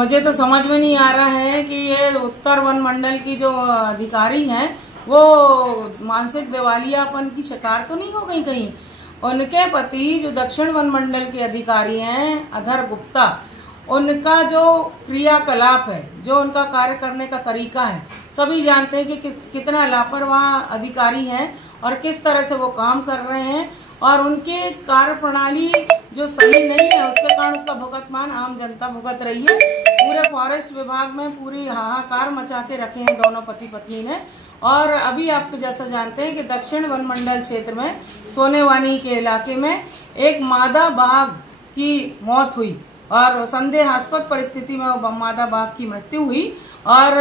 मुझे तो समझ में नहीं आ रहा है कि ये उत्तर वन मंडल की जो अधिकारी हैं वो मानसिक दिवालियापन की शिकार तो नहीं हो गई कहीं। उनके पति जो दक्षिण वन मंडल के अधिकारी हैं अधर गुप्ता, उनका जो क्रियाकलाप है, जो उनका कार्य करने का तरीका है, सभी जानते हैं कि कितना लापरवाह अधिकारी हैं और किस तरह से वो काम कर रहे हैं। और उनके कार्य प्रणाली जो सही नहीं है उसके कारण उसका भुगतान आम जनता भुगत रही है। पूरे फॉरेस्ट विभाग में पूरी हाहाकार मचा के रखे हैं दोनों पति पत्नी ने। और अभी आप जैसा जानते हैं कि दक्षिण वन मंडल क्षेत्र में सोनेवानी के इलाके में एक मादा बाघ की मौत हुई और संदेहास्पद परिस्थिति में मादा बाघ की मृत्यु हुई और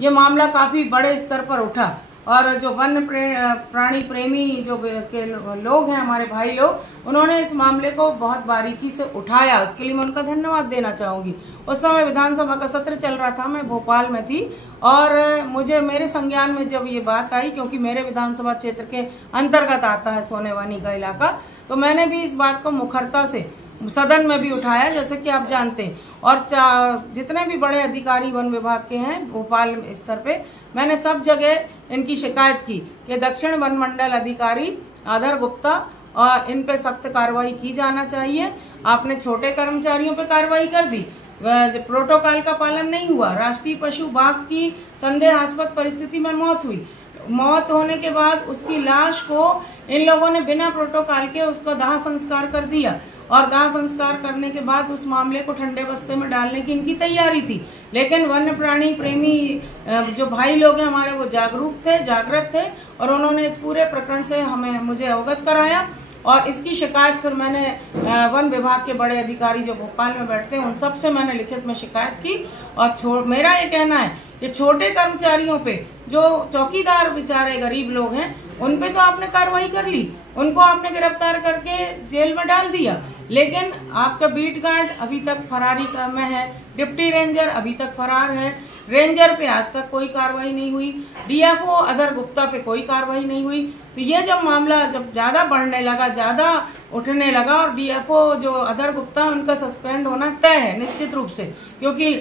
ये मामला काफी बड़े स्तर पर उठा। और जो वन प्राणी प्रेमी जो के लोग हैं, हमारे भाई लोग, उन्होंने इस मामले को बहुत बारीकी से उठाया। उसके लिए मैं उनका धन्यवाद देना चाहूंगी। उस समय विधानसभा का सत्र चल रहा था, मैं भोपाल में थी और मुझे मेरे संज्ञान में जब ये बात आई, क्योंकि मेरे विधानसभा क्षेत्र के अंतर्गत आता है सोनेवानी का इलाका, तो मैंने भी इस बात को मुखरता से सदन में भी उठाया, जैसे कि आप जानते हैं। और जितने भी बड़े अधिकारी वन विभाग के हैं भोपाल स्तर पे, मैंने सब जगह इनकी शिकायत की कि दक्षिण वन मंडल अधिकारी अधर गुप्ता और इन पे सख्त कार्रवाई की जाना चाहिए। आपने छोटे कर्मचारियों पे कार्रवाई कर दी, प्रोटोकॉल का पालन नहीं हुआ, राष्ट्रीय पशु बाघ की संदेहास्पद परिस्थिति में मौत हुई। मौत होने के बाद उसकी लाश को इन लोगों ने बिना प्रोटोकॉल के उसका दाह संस्कार कर दिया और दाह संस्कार करने के बाद उस मामले को ठंडे बस्ते में डालने की इनकी तैयारी थी। लेकिन वन्य प्राणी प्रेमी जो भाई लोग हैं हमारे, वो जागरूक थे और उन्होंने इस पूरे प्रकरण से मुझे अवगत कराया। और इसकी शिकायत फिर मैंने वन विभाग के बड़े अधिकारी जो भोपाल में बैठते हैं उन सबसे मैंने लिखित में शिकायत की। और मेरा ये कहना है कि छोटे कर्मचारियों पे, जो चौकीदार बेचारे गरीब लोग हैं, उन पे तो आपने कार्रवाई कर ली, उनको आपने गिरफ्तार करके जेल में डाल दिया, लेकिन आपका बीट गार्ड अभी तक फरारी में है, डिप्टी रेंजर अभी तक फरार है, रेंजर पे आज तक कोई कार्रवाई नहीं हुई, डीएफओ अधर गुप्ता पे कोई कार्रवाई नहीं हुई। तो ये जब मामला जब ज्यादा बढ़ने लगा, ज्यादा उठने लगा, और डीएफओ जो अधर गुप्ता, उनका सस्पेंड होना तय है निश्चित रूप से, क्योंकि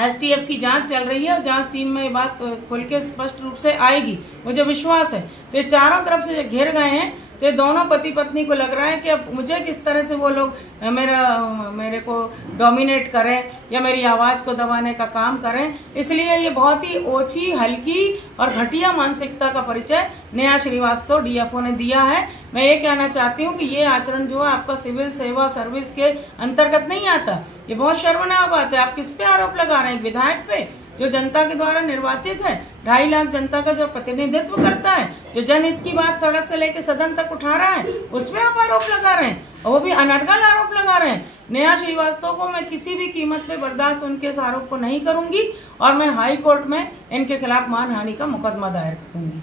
एसटीएफ की जांच चल रही है और जांच टीम में ये बात खुल के स्पष्ट रूप से आएगी, मुझे विश्वास है। तो ये चारों तरफ से घिर गए हैं, तो दोनों पति पत्नी को लग रहा है कि अब मुझे किस तरह से वो लोग मेरे को डोमिनेट करें या मेरी आवाज को दबाने का काम करें। इसलिए ये बहुत ही ओछी, हल्की और घटिया मानसिकता का परिचय नेहा श्रीवास्तव डीएफओ ने दिया है। मैं ये कहना चाहती हूँ कि ये आचरण जो है आपका सिविल सेवा सर्विस के अंतर्गत नहीं आता। ये बहुत शर्मनाक बात है। आप किस पे आरोप लगा रहे हैं? विधायक पे, जो जनता के द्वारा निर्वाचित है, 2.5 लाख जनता का जो प्रतिनिधित्व करता है, जो जनहित की बात सड़क से लेकर सदन तक उठा रहा है, उसमें आप आरोप लगा रहे हैं, और वो भी अनर्गल आरोप लगा रहे हैं। नेहा श्रीवास्तव को मैं किसी भी कीमत पे बर्दाश्त उनके इस आरोप को नहीं करूंगी और मैं हाई कोर्ट में इनके खिलाफ मानहानि का मुकदमा दायर करूंगी।